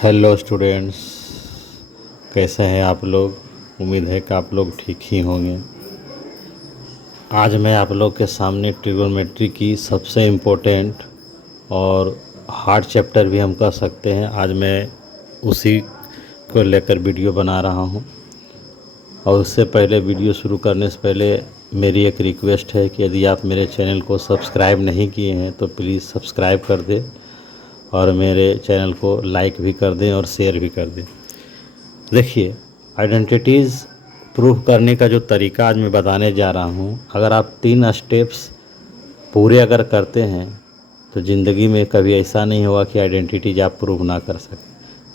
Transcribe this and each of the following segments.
Hello students, कैसे हैं आप लोग। उम्मीद है कि आप लोग ठीक ही होंगे। आज मैं आप लोग के सामने ट्रिगोनोमेट्री की सबसे इम्पोर्टेंट और हार्ड चैप्टर भी हम कह सकते हैं, आज मैं उसी को लेकर वीडियो बना रहा हूं। और उससे पहले, वीडियो शुरू करने से पहले मेरी एक रिक्वेस्ट है कि यदि आप मेरे चैनल को सब्सक्राइब नहीं किए हैं तो प्लीज़ सब्सक्राइब कर दें और मेरे चैनल को लाइक भी कर दें और शेयर भी कर दें। देखिए, आइडेंटिटीज़ प्रूफ करने का जो तरीका आज मैं बताने जा रहा हूँ, अगर आप 3 स्टेप्स पूरे अगर करते हैं तो ज़िंदगी में कभी ऐसा नहीं होगा कि आइडेंटिटीज आप प्रूफ ना कर सकें।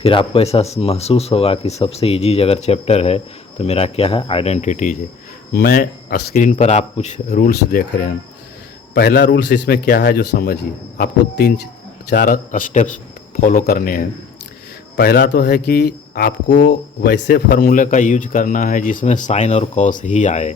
फिर आपको ऐसा महसूस होगा कि सबसे इजी अगर चैप्टर है तो मेरा क्या है, आइडेंटिटीज है। मैं स्क्रीन पर आप कुछ रूल्स देख रहे हैं। पहला रूल्स इसमें क्या है जो समझिए, आपको 3-4 स्टेप्स फॉलो करने हैं। पहला तो है कि आपको वैसे फार्मूले का यूज करना है जिसमें साइन और कॉस ही आए।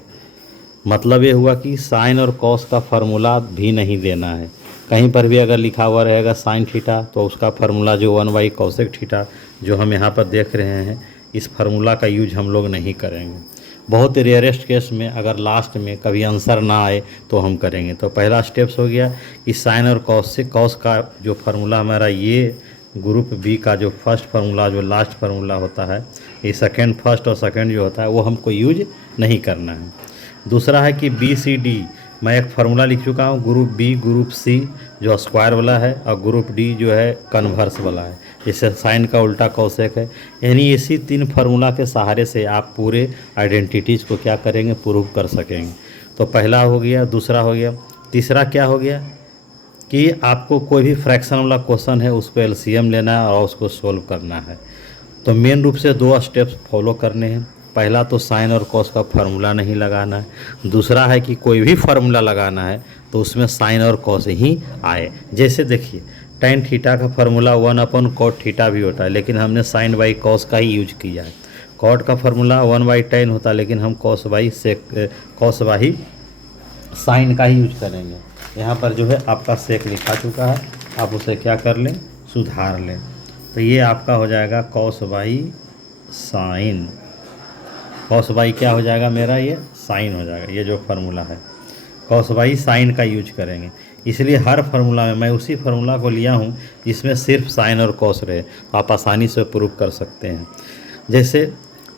मतलब ये हुआ कि साइन और कॉस का फार्मूला भी नहीं देना है। कहीं पर भी अगर लिखा हुआ रहेगा साइन थीटा तो उसका फार्मूला जो 1 कोसेक थीटा जो हम यहाँ पर देख रहे हैं, इस फार्मूला का यूज हम लोग नहीं करेंगे। बहुत रेयरेस्ट केस में अगर लास्ट में कभी आंसर ना आए तो हम करेंगे। तो पहला स्टेप्स हो गया कि साइन और कॉस से कॉस का जो फार्मूला हमारा ये ग्रुप बी का जो फर्स्ट फार्मूला जो लास्ट फार्मूला होता है, ये सेकंड फर्स्ट और सेकंड जो होता है वो हमको यूज नहीं करना है। दूसरा है कि बी सी डी, मैं एक फार्मूला लिख चुका हूँ, ग्रुप बी ग्रुप सी जो स्क्वायर वाला है और ग्रुप डी जो है कन्वर्स वाला है, जैसे साइन का उल्टा कौशेक है। यानी इसी 3 फार्मूला के सहारे से आप पूरे आइडेंटिटीज़ को क्या करेंगे, प्रूव कर सकेंगे। तो पहला हो गया, दूसरा हो गया। तीसरा क्या हो गया कि आपको कोई भी फ्रैक्शन वाला क्वेश्चन है उसको एलसीएम लेना है और उसको सोल्व करना है। तो मेन रूप से 2 स्टेप्स फॉलो करने हैं। पहला तो साइन और कॉस का फार्मूला नहीं लगाना है। दूसरा है कि कोई भी फार्मूला लगाना है तो उसमें साइन और कॉस ही आए। जैसे देखिए, tan थीटा का फार्मूला 1/cot थीटा भी होता है, लेकिन हमने साइन बाई कॉस का ही यूज किया है। कॉट का फार्मूला 1/tan होता है, लेकिन हम कॉस बाई साइन का ही यूज करेंगे। यहाँ पर जो है आपका सेक लिखा चुका है, आप उसे क्या कर लें, सुधार लें। तो ये आपका हो जाएगा cos by sign. Cos by क्या हो जाएगा मेरा, ये साइन हो जाएगा। ये जो फार्मूला है कॉस बाई साइन का यूज करेंगे। इसलिए हर फार्मूला में मैं उसी फार्मूला को लिया हूँ जिसमें सिर्फ साइन और कॉस रहे, तो आप आसानी से प्रूव कर सकते हैं। जैसे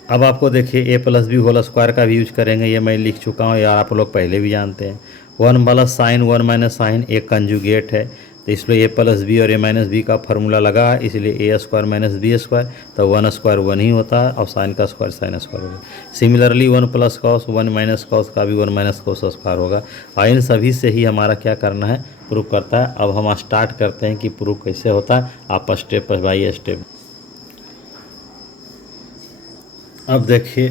अब आपको देखिए a+b² का भी यूज करेंगे, ये मैं लिख चुका हूँ यार, आप लोग पहले भी जानते हैं। 1 + sin 1 - sin एक कंजुगेट है, तो इसलिए a+b और a-b का फार्मूला लगा, इसलिए a² - b², तो 1² 1 ही होता है और साइन का स्क्वायर साइन स्क्वायर होगा। सिमिलरली 1 + cos 1 - cos का भी 1 - cos² होगा। और इन सभी से ही हमारा क्या करना है, प्रूव करता है। अब हम स्टार्ट करते हैं कि प्रूव कैसे होता है, आप स्टेप बाई स्टेप। अब देखिए,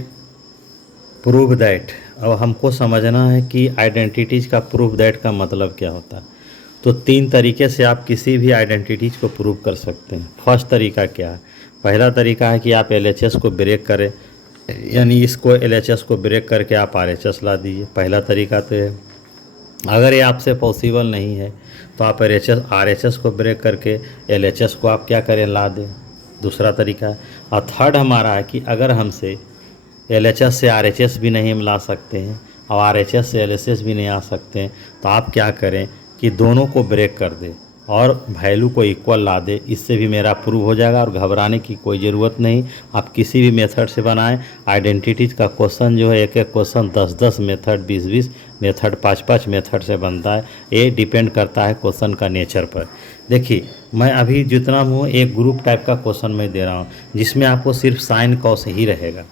प्रूव दैट, अब हमको समझना है कि आइडेंटिटीज़ का प्रूव दैट का मतलब क्या होता है। तो 3 तरीके से आप किसी भी आइडेंटिटीज़ को प्रूव कर सकते हैं। फर्स्ट तरीका क्या है, पहला तरीका है कि आप एलएचएस को ब्रेक करें, यानी इसको एलएचएस को ब्रेक करके आप आरएचएस ला दीजिए। पहला तरीका तो है। अगर ये आपसे पॉसिबल नहीं है तो आप आरएचएस को ब्रेक करके एलएचएस को आप क्या करें, ला दें। दूसरा तरीका है। और थर्ड हमारा है कि अगर हमसे एलएचएस से आरएचएस भी नहीं हम ला सकते हैं और आरएचएस से एलएचएस भी नहीं आ सकते हैं, तो आप क्या करें कि दोनों को ब्रेक कर दें और वैल्यू को इक्वल ला दे। इससे भी मेरा प्रूव हो जाएगा और घबराने की कोई ज़रूरत नहीं। आप किसी भी मेथड से बनाएं। आइडेंटिटीज़ का क्वेश्चन जो है, एक एक क्वेश्चन 10-10 मेथड, 20-20 मेथड, 5-5 मेथड से बनता है। ये डिपेंड करता है क्वेश्चन का नेचर पर। देखिए, मैं अभी जितना हूँ एक ग्रुप टाइप का क्वेश्चन मैं दे रहा हूँ जिसमें आपको सिर्फ साइन कॉस ही रहेगा।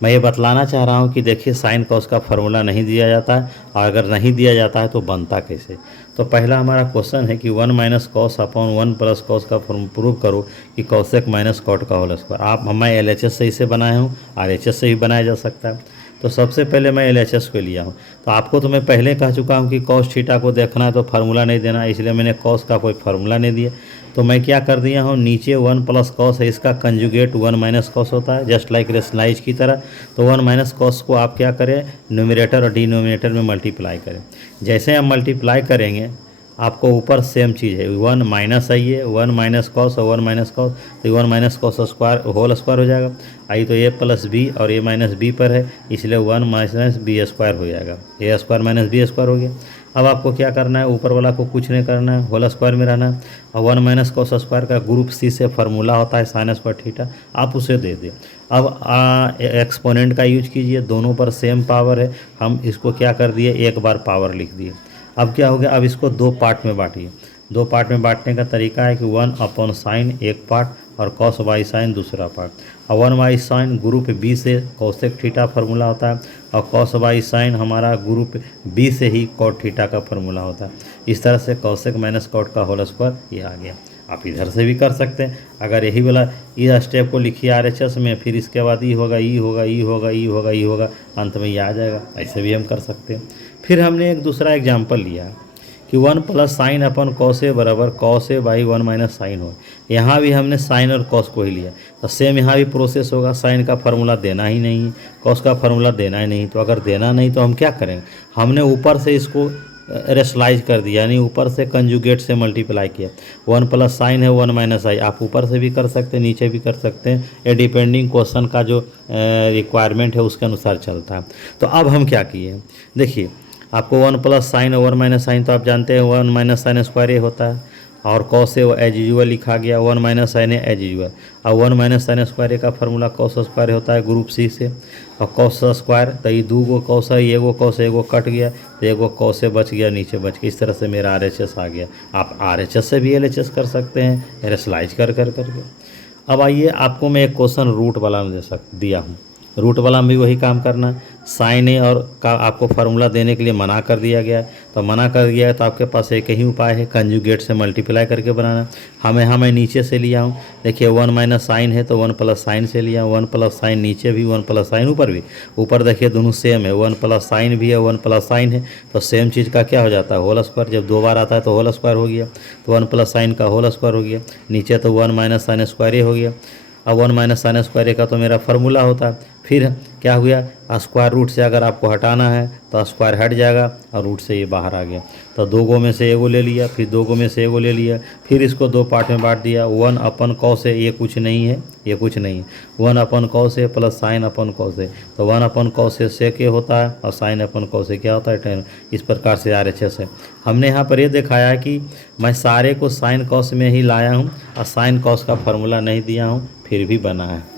मैं ये बतलाना चाह रहा हूँ कि देखिए, साइन कॉस का फार्मूला नहीं दिया जाता है, और अगर नहीं दिया जाता है तो बनता कैसे। तो पहला हमारा क्वेश्चन है कि 1 - cos अपॉन 1 + cos का प्रूव करो कि कॉसेक - कॉट का होल स्क्वायर। आप मैं एलएचएस से इसे बनाया हूँ, आरएचएस से भी बनाया जा सकता है। तो सबसे पहले मैं एलएचएस को लिया हूँ। तो आपको तो मैं पहले कह चुका हूँ कि कॉस थीटा को देखना है तो फार्मूला नहीं देना, इसलिए मैंने कॉस का कोई फार्मूला नहीं दिया। तो मैं क्या कर दिया हूँ, नीचे 1 + cos है, इसका कंजुगेट 1 - cos होता है, जस्ट लाइक रेशनलाइज की तरह। तो 1 - cos को आप क्या करें, न्यूमरेटर और डिनोमिनेटर में मल्टीप्लाई करें। जैसे हम मल्टीप्लाई करेंगे, आपको ऊपर सेम चीज़ है, 1 माइनस आई है, 1 माइनस कॉस और 1 माइनस कॉस, तो 1 minus cos square whole square हो जाएगा। आई तो ए प्लस बी और ए माइनस बी पर है, इसलिए 1 माइनस बी स्क्वायर हो जाएगा, ए स्क्वायर माइनस बी स्क्वायर हो गया। अब आपको क्या करना है, ऊपर वाला को कुछ नहीं करना है, होल स्क्वायर में रहना है। और 1 माइनस कॉस स्क्वायर का ग्रुप सी से फार्मूला होता है साइन स्क्वायर थीटा, आप उसे दे दें। अब एक्सपोनेंट का यूज कीजिए, दोनों पर सेम पावर है, हम इसको क्या कर दिए, एक बार पावर लिख दिए। अब क्या हो गया, अब इसको दो पार्ट में बांटिए। दो पार्ट में बांटने का तरीका है कि 1 अपॉन साइन एक पार्ट और कॉस वाई साइन दूसरा पार्ट। और 1 वाई साइन ग्रुप बी से कॉसेक थीटा फार्मूला होता है, और कॉस वाई साइन हमारा ग्रुप बी से ही कॉट थीटा का फार्मूला होता है। इस तरह से कॉसेक माइनस कॉट का होल स्क्वायर ये आ गया। आप इधर से भी कर सकते हैं, अगर यही वाला इस स्टेप को लिखिए RHS में, फिर इसके बाद ई होगा, ई होगा, ई होगा, ई होगा, ई होगा, अंत में ये आ जाएगा। ऐसे भी हम कर सकते हैं। फिर हमने एक दूसरा एग्जाम्पल लिया कि 1 plus sine upon cos A बराबर cos A by 1 minus sine हो। यहाँ भी हमने साइन और कॉस को ही लिया, तो सेम यहाँ भी प्रोसेस होगा। साइन का फार्मूला देना ही नहीं है, कॉस का फार्मूला देना ही नहीं, तो अगर देना नहीं तो हम क्या करेंगे, हमने ऊपर से इसको रेशलाइज कर दिया, यानी ऊपर से कंजुगेट से मल्टीप्लाई किया। 1 प्लस साइन है 1 माइनस आई, आप ऊपर से भी कर सकते हैं, नीचे भी कर सकते हैं, ये डिपेंडिंग क्वेश्चन का जो रिक्वायरमेंट है उसके अनुसार चलता है। तो अब हम क्या किए, देखिए आपको 1 प्लस साइन और 1 माइनस साइन तो आप जानते हैं 1 माइनस साइन स्क्वायर ए होता है, और कॉस ए एज यूजुअल लिखा गया, 1 माइनस साइन ए एज यूजुअल। और 1 माइनस साइन स्क्वायर ए का फार्मूला कॉस स्क्वायर होता है ग्रुप सी से, और कॉस स्क्वायर तो ये दो गो कॉस है, एगो कॉस एगो कट गया, तो एगो कॉस से बच गया, नीचे बच गया। इस तरह से मेरा RHS आ गया। आप RHS से भी LHS कर सकते हैं, रेशलाइज कर करके। अब आइए, आपको मैं एक क्वेश्चन रूट वाला में दिया हूँ, रूट वाला में भी वही काम करना। साइन ए और का आपको फार्मूला देने के लिए मना कर दिया गया, तो मना कर दिया है तो आपके पास एक ही उपाय है, कंजुगेट से मल्टीप्लाई करके बनाना। मैं नीचे से लिया हूँ, देखिए 1 माइनस साइन है तो 1 प्लस साइन से लिया, 1 प्लस साइन नीचे भी, 1 प्लस साइन ऊपर भी। ऊपर देखिए दोनों सेम है, 1 प्लस साइन भी है, 1 प्लस साइन है, तो सेम चीज़ का क्या हो जाता है, होल स्क्वायर। जब दो बार आता है तो होल स्क्वायर हो गया, तो 1 प्लस साइन का होल स्क्वायर हो गया। नीचे तो 1 माइनस साइन स्क्वायर ए हो गया। अब 1 माइनस साइन स्क्वायर ए का तो मेरा फार्मूला होता है। फिर क्या हुआ, स्क्वायर रूट से अगर आपको हटाना है तो स्क्वायर हट जाएगा और रूट से ये बाहर आ गया, तो दो गो में से एगो ले लिया, फिर दो गो में से एगो ले लिया, फिर इसको दो पार्ट में बांट दिया। 1 अपन कॉस है, ये कुछ नहीं है, ये कुछ नहीं है, 1 अपन कॉस है प्लस साइन अपन कॉस है, तो 1 अपन कॉस है सेक ए होता है, और साइन अपन कॉस है क्या होता है, टेन। इस प्रकार से RHS है। हमने यहाँ पर ये दिखाया है कि मैं सारे को साइन कॉस में ही लाया हूँ और साइन कॉस का फार्मूला नहीं दिया हूँ, फिर भी बना है।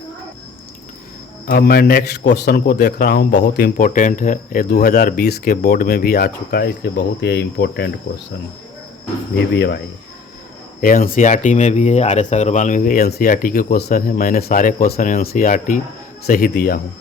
अब मैं नेक्स्ट क्वेश्चन को देख रहा हूँ, बहुत इम्पोर्टेंट है, ये 2020 के बोर्ड में भी आ चुका है, इसलिए बहुत ही इम्पोर्टेंट क्वेश्चन भी है भाई। ये NCERT में भी है, RS अग्रवाल में भी NCERT के क्वेश्चन है। मैंने सारे क्वेश्चन NCERT से ही दिया हूँ।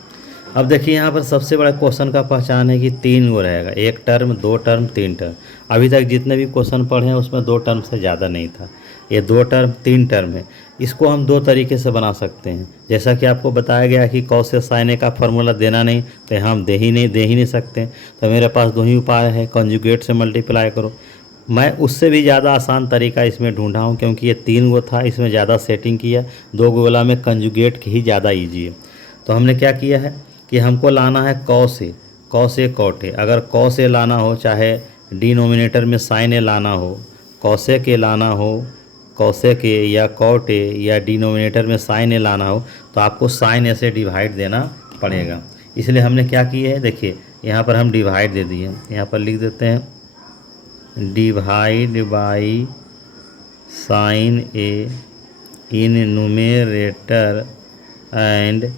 अब देखिए यहाँ पर सबसे बड़ा क्वेश्चन का पहचान है कि 3 वो रहेगा, 1 टर्म 2 टर्म 3 टर्म। अभी तक जितने भी क्वेश्चन पढ़े हैं उसमें 2 टर्म से ज़्यादा नहीं था, ये 2 टर्म 3 टर्म है। इसको हम 2 तरीके से बना सकते हैं, जैसा कि आपको बताया गया कि कॉस से साइन ए का फार्मूला देना नहीं, तो हम दे ही नहीं सकते। तो मेरे पास 2 ही उपाय है, कंजुगेट से मल्टीप्लाई करो। मैं उससे भी ज़्यादा आसान तरीका इसमें ढूंढा हूँ, क्योंकि ये 3 गो था, इसमें ज़्यादा सेटिंग किया, 2 गो वाला में कंजुगेट ही ज़्यादा ईजी है। तो हमने क्या किया है कि हमको लाना है कॉस ए कॉट ए। अगर कॉस ए लाना हो, चाहे डिनोमिनेटर में साइन ए लाना हो, कॉसेक ए लाना हो, कॉसेक ए या कॉट ए, या डिनोमिनेटर में साइन ए लाना हो, तो आपको साइन ए से डिवाइड देना पड़ेगा। इसलिए हमने क्या किया है, देखिए यहाँ पर हम डिवाइड दे दिए, यहाँ पर लिख देते हैं divide by sine A in numerator and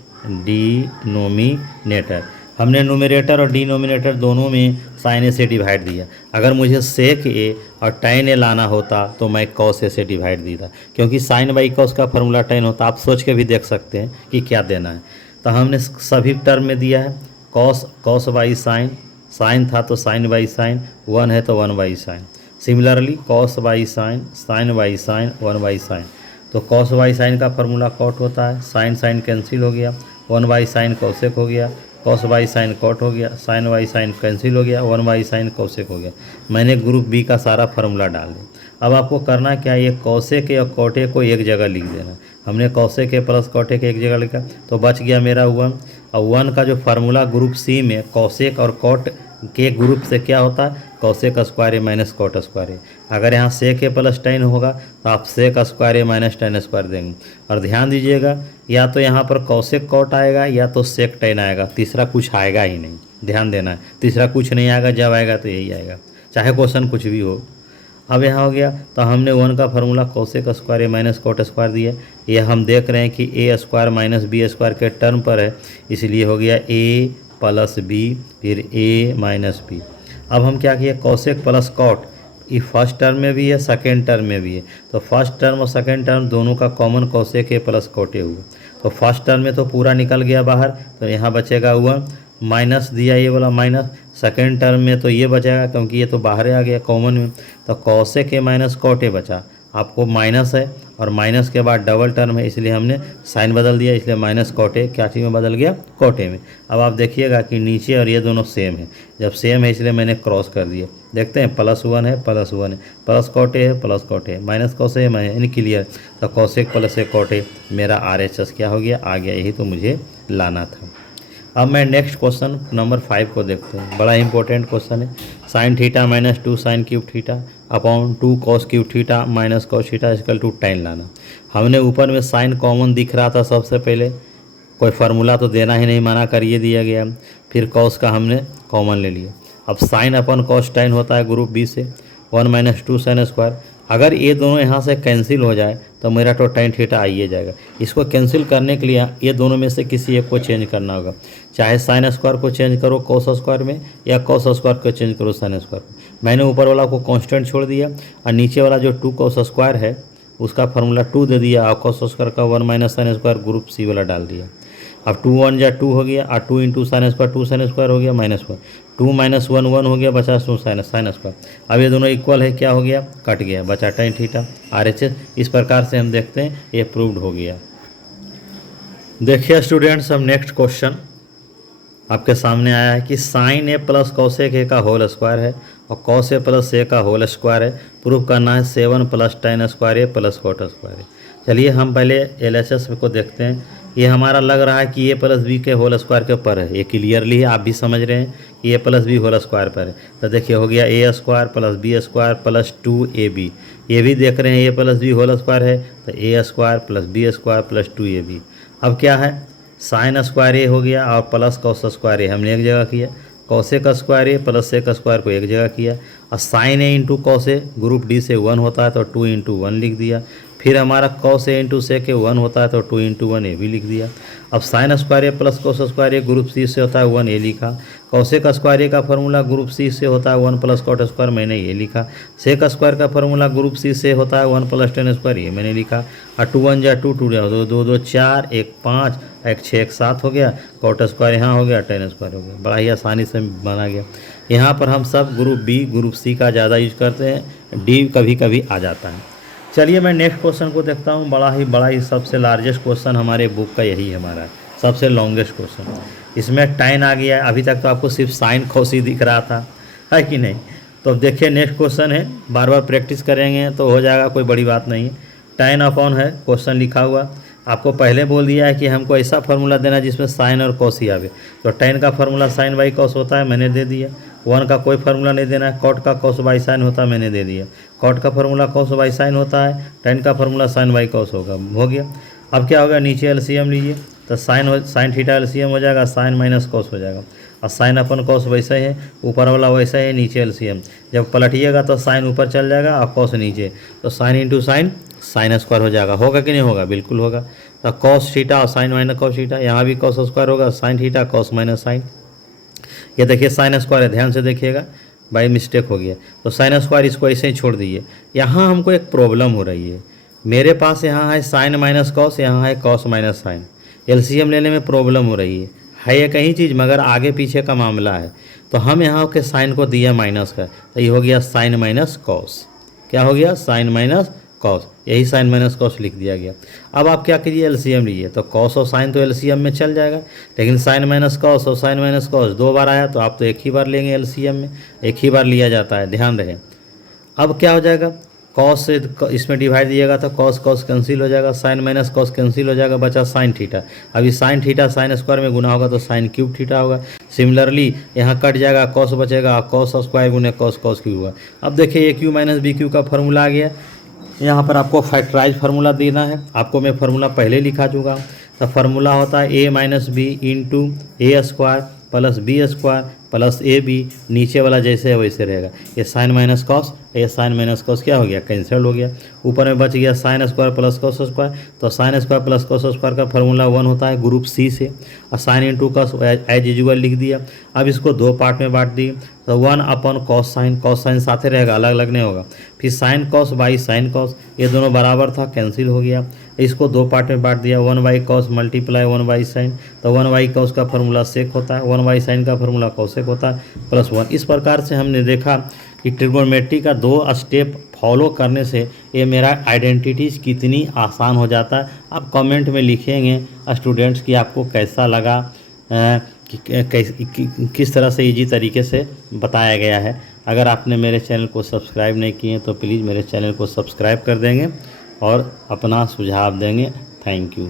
denominator. हमने न्यूमेरेटर और डिनोमिनेटर दोनों में साइन ए से डिवाइड दिया। अगर मुझे सेक ए और टैन ए लाना होता तो मैं कॉस ए से डिवाइड देता, क्योंकि साइन बाई कॉस का फार्मूला टैन होता। आप सोच के भी देख सकते हैं कि क्या देना है। तो हमने सभी टर्म में दिया है कॉस बाई साइन, साइन था तो साइन बाई साइन, 1 है तो 1 by sine. Similarly cos by sine, sine by sine, 1 by sine. तो कॉस बाई साइन का फार्मूला कॉट होता है, साइन साइन कैंसिल हो गया, 1 बाई साइन कॉसेक हो गया, कॉस बाई साइन कॉट हो गया, साइन बाई साइन कैंसिल हो गया, 1 बाई साइन कॉसेक हो गया। मैंने ग्रुप बी का सारा फार्मूला डाल दिया। अब आपको करना क्या है, ये कॉसेक और कॉटे को एक जगह लिख देना। हमने कॉसेक प्लस कॉटे के एक जगह लिखा, तो बच गया मेरा 1। और 1 का जो फार्मूला ग्रुप सी में कॉसेक और कॉट के ग्रुप से क्या होता है, कौसेक स्क्वायर ए माइनस कॉट स्क्वायर ए। अगर यहाँ सेक ए प्लस टेन होगा तो आप सेक स्क्वायर ए माइनस टेन स्क्वायर देंगे। और ध्यान दीजिएगा, या तो यहाँ पर कौसेक कॉट आएगा या तो सेक टेन आएगा, तीसरा कुछ आएगा ही नहीं। ध्यान देना है, तीसरा कुछ नहीं आएगा, जब आएगा तो यही आएगा, चाहे क्वेश्चन कुछ भी हो। अब यहाँ हो गया, तो हमने 1 का फार्मूला कौसेक स्क्वायर ए माइनस कॉट स्क्वायर दिया। ये हम देख रहे हैं कि ए स्क्वायर माइनस बी स्क्वायर के टर्म पर है, इसलिए हो गया ए प्लस बी फिर ए माइनस बी। अब हम क्या किए, कौसेक प्लस कॉट, ये फर्स्ट टर्म में भी है सेकेंड टर्म में भी है, तो फर्स्ट टर्म और सेकेंड टर्म दोनों का common cosec A plus cot A हुआ। तो फर्स्ट टर्म में तो पूरा निकल गया बाहर, तो यहाँ बचेगा हुआ माइनस दिया ये वाला माइनस, सेकेंड टर्म में तो ये बचेगा क्योंकि ये तो बाहर आ गया कॉमन में, तो कौसेक ए माइनस कॉट ए बचा। आपको माइनस है और माइनस के बाद डबल टर्म है, इसलिए हमने साइन बदल दिया, इसलिए माइनस कॉट ए क्या चीज़ में बदल गया, कॉट ए में। अब आप देखिएगा कि नीचे और ये दोनों सेम है, जब सेम है इसलिए मैंने क्रॉस कर दिया। देखते हैं +1 है +1 है, प्लस कॉट ए है plus cot A, minus cos A यानी क्लियर। तो कौसेक प्लस ए कॉट ए मेरा RHS क्या हो गया, आ गया, यही तो मुझे लाना था। अब मैं नेक्स्ट क्वेश्चन नंबर 5 को देखते हैं, बड़ा इंपॉर्टेंट क्वेश्चन है। Sine theta minus 2 sine cube theta upon 2 cos cube theta minus cos theta equal to 10 लाना। हमने ऊपर में साइन कॉमन दिख रहा था, सबसे पहले कोई फार्मूला तो देना ही नहीं, माना कर ये दिया गया। फिर कॉस का हमने कॉमन ले लिया। अब साइन अपन कॉस 10 होता है ग्रुप बी से, 1 माइनस 2 साइन स्क्वायर। अगर ये दोनों यहाँ से कैंसिल हो जाए तो मेरा तो tan थीटा आइए जाएगा। इसको कैंसिल करने के लिए ये दोनों में से किसी एक को चेंज करना होगा, चाहे साइन स्क्वायर को चेंज करो कॉस स्क्वायर में या कॉस स्क्वायर को चेंज करो साइन स्क्वायर में। मैंने ऊपर वाला को कांस्टेंट छोड़ दिया और नीचे वाला जो 2 कॉस स्क्वायर है उसका फार्मूला 2 दे दिया और कॉस स्क्वायर का 1 minus sine square group C वाला डाल दिया। अब 2 1 जा 2 हो गया और 2 into sine square 2 sign square हो गया -1, 2 माइनस 1 1 हो गया, बचा 2 साइन स्क्वायर। अब ये दोनों इक्वल है, क्या हो गया, कट गया, बचा tan थीटा RHS। इस प्रकार से हम देखते हैं ये प्रूव्ड हो गया। देखिए स्टूडेंट्स, हम नेक्स्ट क्वेश्चन आपके सामने आया है कि sine A plus cosec A का होल स्क्वायर है और कॉस ए प्लस ए का होल स्क्वायर है। प्रूव करना है 7 प्लस tan स्क्वायर ए प्लस कॉट स्क्वायर है। चलिए हम पहले LHS को देखते हैं। ये हमारा लग रहा है कि ए प्लस बी के होल स्क्वायर के ऊपर है, ये क्लियरली है, आप भी समझ रहे हैं कि A plus B whole square पर है। तो देखिए हो गया A square plus B square plus 2ab। ये भी देख रहे हैं A plus B whole square है, तो A square plus B square plus 2ab। अब क्या है, साइन स्क्वायर ए हो गया और प्लस कॉस स्क्वायर ए हमने एक जगह किया, कॉसेक स्क्वायर ए प्लस सेक स्क्वायर को एक जगह किया, और sign A into cos A group D से 1 होता है तो 2 इंटू 1 लिख दिया। फिर हमारा कॉस ए इंटू सेक ए 1 होता है तो 2 इंटू 1 ए भी लिख दिया। अब साइन स्क्वायर ए प्लस कॉस स्क्वायर ए ग्रुप सी से होता है 1 ए लिखा। कॉसेक स्क्वायर ए का फार्मूला ग्रुप सी से होता है 1 प्लस कॉट स्क्वायर, मैंने ये लिखा। सेक स्क्वायर का फार्मूला ग्रुप सी से होता है 1 प्लस tan स्क्वायर, ये मैंने लिखा। और 2 1 जा 2 2 2 2 2 4 1 5 1 6 1 7 हो गया, कॉट स्क्वायर यहाँ हो गया, tan स्क्वायर हो गया, बड़ा ही आसानी से बना गया। यहाँ पर हम सब ग्रुप बी ग्रुप सी का ज़्यादा यूज करते हैं, डी कभी कभी आ जाता है। चलिए मैं नेक्स्ट क्वेश्चन को देखता हूँ। बड़ा ही सबसे लार्जेस्ट क्वेश्चन हमारे बुक का यही है, हमारा सबसे लॉन्गेस्ट क्वेश्चन। इसमें tan आ गया है, अभी तक तो आपको सिर्फ साइन कॉस ही दिख रहा था, है कि नहीं। तो अब देखिए नेक्स्ट क्वेश्चन है, बार बार प्रैक्टिस करेंगे तो हो जाएगा, कोई बड़ी बात नहीं है। tan अपॉन है क्वेश्चन लिखा हुआ, आपको पहले बोल दिया है कि हमको ऐसा फार्मूला देना जिसमें साइन और कॉस ही आवे, तो tan का फार्मूला साइन बाई कॉस होता है, मैंने दे दिया। 1 का कोई फार्मूला नहीं देना है, कॉट का कॉस बाई साइन होता है, मैंने दे दिया। कॉट का फार्मूला कॉस बाई साइन होता है, tan का फार्मूला साइन बाई कॉस होगा, हो गया। अब क्या होगा, नीचे एलसीएम लीजिए, तो साइन थीटा एलसीएम हो जाएगा, साइन माइनस कॉस हो जाएगा, और साइन अपन कॉस वैसा है, ऊपर वाला वैसा है, नीचे एलसीएम। जब पलटिएगा तो साइन ऊपर चल जाएगा और कॉस नीचे, तो sine into sine sine square हो जाएगा। होगा कि नहीं होगा, बिल्कुल होगा। तो कॉस थीटा और साइन माइनस कॉस थीटा, यहाँ भी कॉस स्क्वायर होगा, sine theta cos minus sine. ये देखिए साइन स्क्वायर है, ध्यान से देखिएगा, बाई मिस्टेक हो गया, तो साइन स्क्वायर इसको ऐसे ही छोड़ दीजिए। यहाँ हमको एक प्रॉब्लम हो रही है, मेरे पास यहाँ है साइन माइनस कॉस, यहाँ है कॉस माइनस साइन, एलसीएम लेने में प्रॉब्लम हो रही है एक ही चीज़ मगर आगे पीछे का मामला है। तो हम यहाँ के साइन को दिया माइनस का, तो ये हो गया साइन माइनस कॉस। क्या हो गया, साइन माइनस कॉस, यही साइन माइनस कॉस लिख दिया गया। अब आप क्या कीजिए, एलसीएम लीजिए, तो कॉस और साइन तो एलसीएम में चल जाएगा, लेकिन साइन माइनस कॉस और साइन माइनस कॉस 2 बार आया तो आप तो एक ही बार लेंगे एलसीएम में, एक ही बार लिया जाता है, ध्यान रहे। अब क्या हो जाएगा, कॉस से इसमें डिवाइड दिएगा तो कॉस कॉस कैंसिल हो जाएगा, साइन माइनस कॉस कैंसिल हो जाएगा, बचा साइन थीटा। अभी साइन थीटा साइन स्क्वायर में गुना होगा तो साइन क्यूब थीटा होगा। सिमिलरली यहाँ कट जाएगा, कॉस बचेगा, कॉस स्क्वायर गुने कॉस कॉस क्यूब हुआ। अब देखिए ए क्यू माइनस बी क्यू का फॉर्मूला आ गया। यहाँ पर आपको फैक्टराइज फार्मूला देना है, आपको मैं फार्मूला पहले लिखा चुका हूँ। तो फार्मूला होता है A minus B into A square plus B square plus A B, नीचे वाला जैसे है वैसे रहेगा। ये साइन माइनस कॉस, ये साइन माइनस कॉस क्या हो गया, कैंसिल हो गया। ऊपर में बच गया sine square plus cos square. तो sine square plus cos square का फार्मूला 1 होता है ग्रुप सी से, और sine into cos as usual लिख दिया। अब इसको 2 पार्ट में बांट दिए, तो 1 अपन कॉस साइन साथे रहेगा, अलग अलग नहीं होगा। फिर sine cos by sine cos, ये दोनों बराबर था, कैंसिल हो गया। इसको 2 पार्ट में बांट दिया, 1 by cos multiply 1 by sine. तो 1 बाई कॉस का फार्मूला सेक होता है, 1 बाई साइन का फार्मूला कॉसेक होता है प्लस 1। इस प्रकार से हमने देखा कि ट्रिग्नोमेट्री का 2 स्टेप फॉलो करने से ये मेरा आइडेंटिटीज़ कितनी आसान हो जाता है। आप कमेंट में लिखेंगे स्टूडेंट्स कि आपको कैसा लगा, किस तरह से इजी तरीके से बताया गया है। अगर आपने मेरे चैनल को सब्सक्राइब नहीं किए तो प्लीज़ मेरे चैनल को सब्सक्राइब कर देंगे और अपना सुझाव देंगे। Thank you.